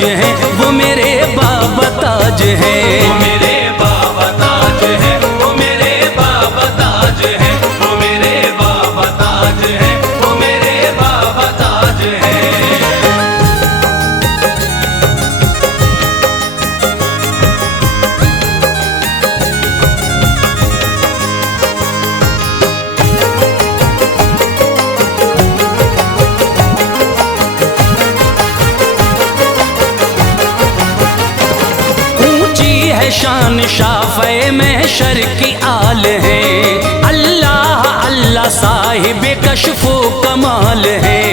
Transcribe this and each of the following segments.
ताज हैं, वो मेरे बाबा ताज हैं। वो मेरे बाबा ताज है, वो मेरे बाबा ताज है, वो मेरे बाबा ताज है, वो मेरे बाबा ताज है। शान शाफ़े महशर की आल है, अल्लाह अल्लाह साहिब कश्फो कमाल है।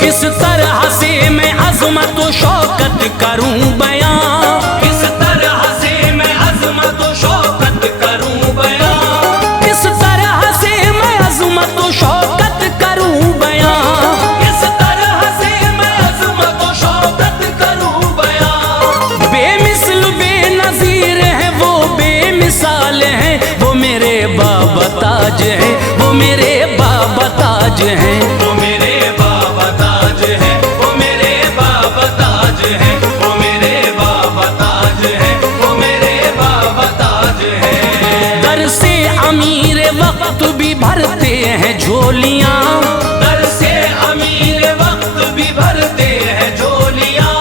किस तरह से मैं अज़मत व शौकत करूं बयां, किस तरह से मैं अज़मत व शौकत करूं बयां, किस तरह से मैं अज़मत व शौकत करूं बयां, किस तरह से मैं अज़मत व शौकत करूं बयां। बेमिसल बेनज़ीर है वो, बेमिसाल है वो मेरे बाबा ताज है, वो मेरे बाबा ताज हैं। वो मेरे बाबा ताज है, वो मेरे बाबा ताज है, वो मेरे बाबा ताज है, वो मेरे बाबा ताज है। दर से अमीर वक्त भी भरते हैं झोलियां, दर से अमीर वक्त भी भरते हैं झोलियां,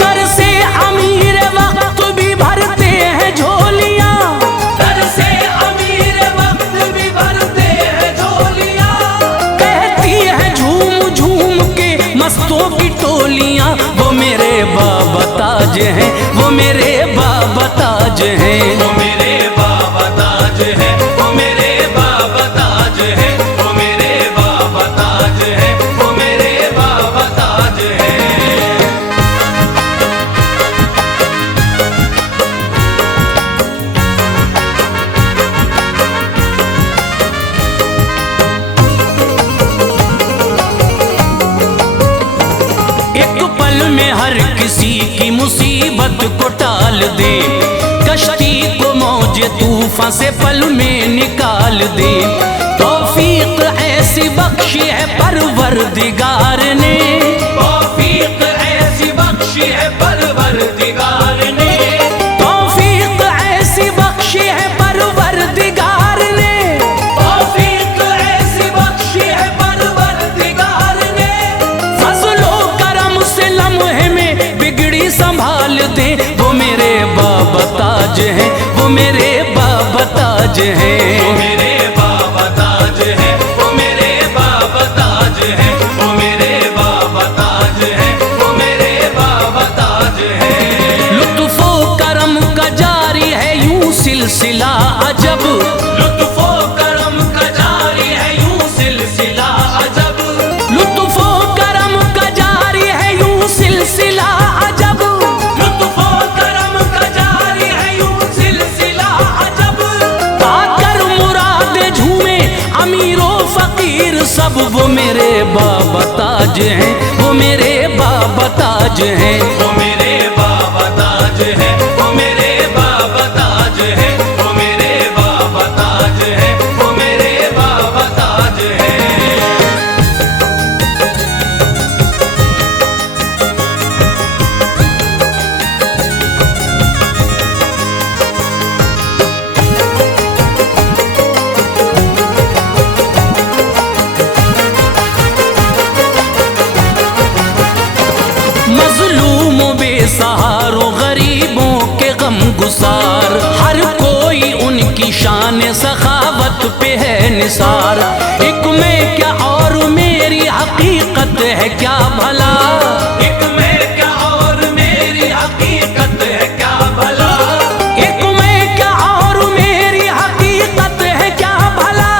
दर से अमीर वक्त भी भरते हैं झोलियां, दर से अमीर वक्त भी भरते हैं झोलियां। कहती है झूम झूम के मस्तों की टोलियां, वो मेरे बाबा ताज हैं, वो मेरे बाबा ताज हैं। वो मेरे बाबा ताज है, वो मेरे बाबा ताज है, वो मेरे बाबा ताज है, वो मेरे बाबा ताज है। एक पल में हर किसी की मुसीबत को टाल दे, कश्ती को मौजे तूफान से पल में निकाल दे। तौफीक ऐसी बख्शी है परवरदिगार ने, तौफीक ऐसी बख्शी है परवरदिगार ने, तौफीक ऐसी बख्शी है परवरदिगार ने। तौफीक ऐसी बख्शी है परवरदिगार ने। फजलो करम से लम्हे में बिगड़ी संभाल दे, वो मेरे बाबा ताज हैं, वो मेरे बाबा ताज हैं। वो मेरे बाबा ताज है, वो मेरे बाबा ताज है, वो मेरे बाबा ताज है, वो मेरे बाबा ताज है। लुत्फो करम का जारी है यूं सिलसिला अजब, लुत्फो करम का जारी है यूं सिलसिला अजब, लुत्फो करम का जारी है यूं सिलसिला अजब। लुत्फो करम का जारी है यूं सिलसिला अजब। पाकर मुरादे झूमे अमीरो फकीर सब, वो मेरे बाबा ताज हैं, वो मेरे बाबा ताज हैं। वो मेरे बाबा ताज है, वो मेरे बाबा ताज है, वो मेरे बाबा ताज है, वो मेरे बाबा ताज है। मजलूमों बेसहारों गरीबों के गम गुसार, हर कोई उनकी शान सखावत पे है निसार। एक मैं क्या और मेरी हकीकत है क्या भला, एक मैं क्या और मेरी हकीकत है क्या भला, एक मैं क्या और मेरी हकीकत है क्या भला।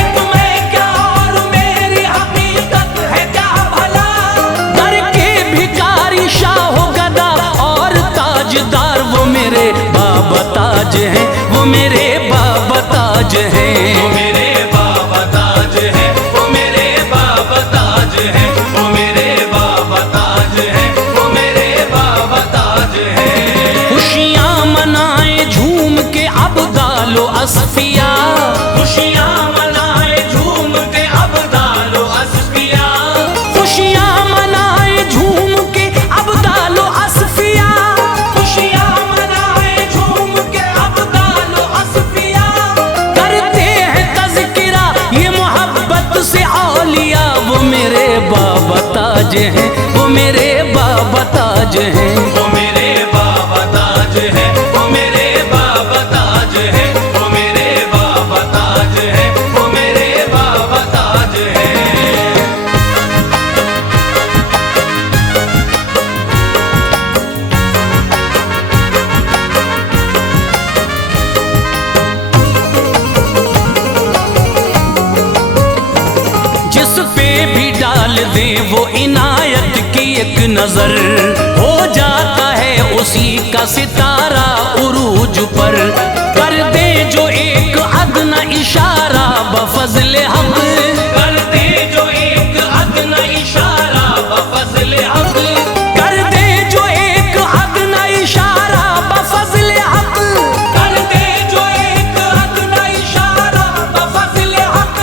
एक मैं क्या और मेरी हकीकत है क्या भला। दर के भिखारी शाहो गदा और ताजदार, वो मेरे बाबा ताज हैं, वो मेरे बाबा ताज हैं। वो मेरे बाबा ताज है, वो मेरे बाबा ताज है, वो मेरे बाबा ताज है, ताज हैं, वो मेरे बाबा ताज हैं। वो मेरे बाबा ताज है, वो मेरे बाबा ताज है, वो मेरे बाबा ताज है, वो मेरे बाबा ताज है। जिस पे भी डाल दे वो इनायत की एक नजर, हो जाता है उसी का सितारा उरूज पर। कर दे जो एक अदना इशारा बफज़ले हक, कर दे जो एक अदना इशारा बफज़ले हक, कर दे जो एक अदना इशारा बफज़ले हक, कर दे जो एक अदना इशारा बफज़ले हक।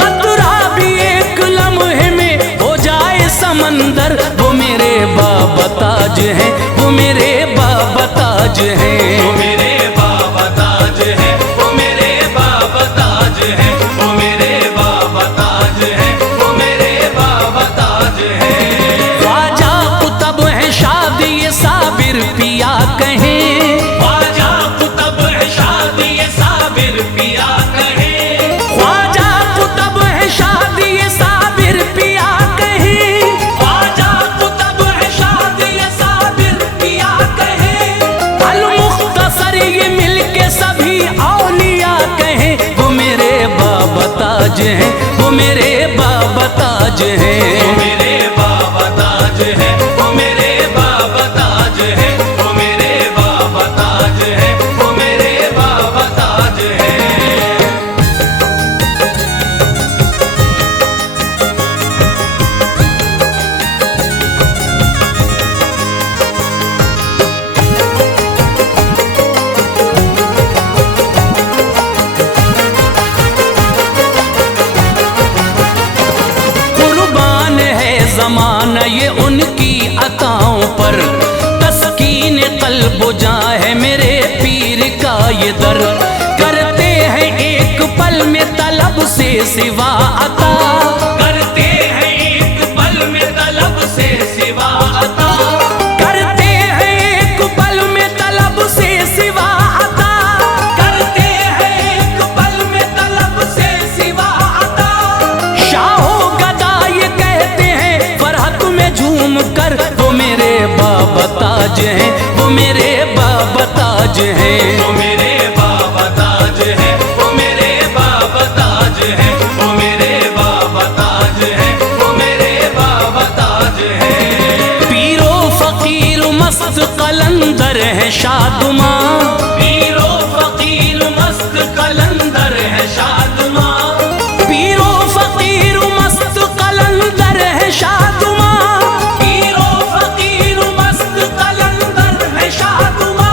कतरा भी एक लम्हे में हो जाए समंदर, वो मेरे बाबा ताज हैं, वो मेरे बाबा ताज हैं। वो मेरे बाबा ताज है, वो मेरे बाबा ताज है, वो मेरे बाबा ताज है, वो मेरे बाबा ताज है। ख्वाजा कुतब है शादी ये साबिर पिया कहें, ख्वाजा कुतब है शादी ये साबिर पिया कहे, ख्वाजा कुतब है शादी ये साबिर पिया कहें। ख्वाजा कुतब है शादी ये साबिर पिया कहे। अल मुख्तसर ये मिलके सभी औलिया कहें, वो मेरे बाबा ताज हैं, वो मेरे बाबा ताज हैं। वो मेरे बाबा ताज है, वो मेरे बाबा ताज है, वो मेरे बाबा ताज है, वो मेरे बाबा ताज है। कुर्बान है जमाना ये उनकी अताओं पर, तस्कीन कल्ब जा है मेरे पीर का ये दर। करते हैं एक पल में तलब से सिवा अता, करते हैं एक पल में तलब से सिवा अता, करते हैं एक पल में तलब से सिवा अता। करते हैं एक पल में तलब से सिवा अता। शाहो गदा ये कहते हैं फरहत में झूम कर, वो मेरे बाबा ताज हैं, वो मेरे बाबा ताज हैं। वो मेरे बाबा ताज है, वो मेरे बाबा ताज है, वो मेरे बाबा ताज है, वो मेरे बाबा ताज है। पीरो फकीर मस्त कलंदर है शादुमा, पीरो फकीर मस्त कलंदर है शादमा, पीरो फकीर मस्त कलंदर है शादुमा। पीरो फकीर मस्त कलंदर है शादमा।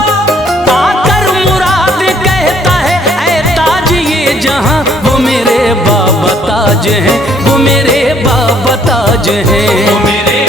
पाकर मुराद कहता है ऐ ताज ये जहां, वो मेरे बाबा ताज हैं, वो मेरे बाबा ताज हैं। वो मेरे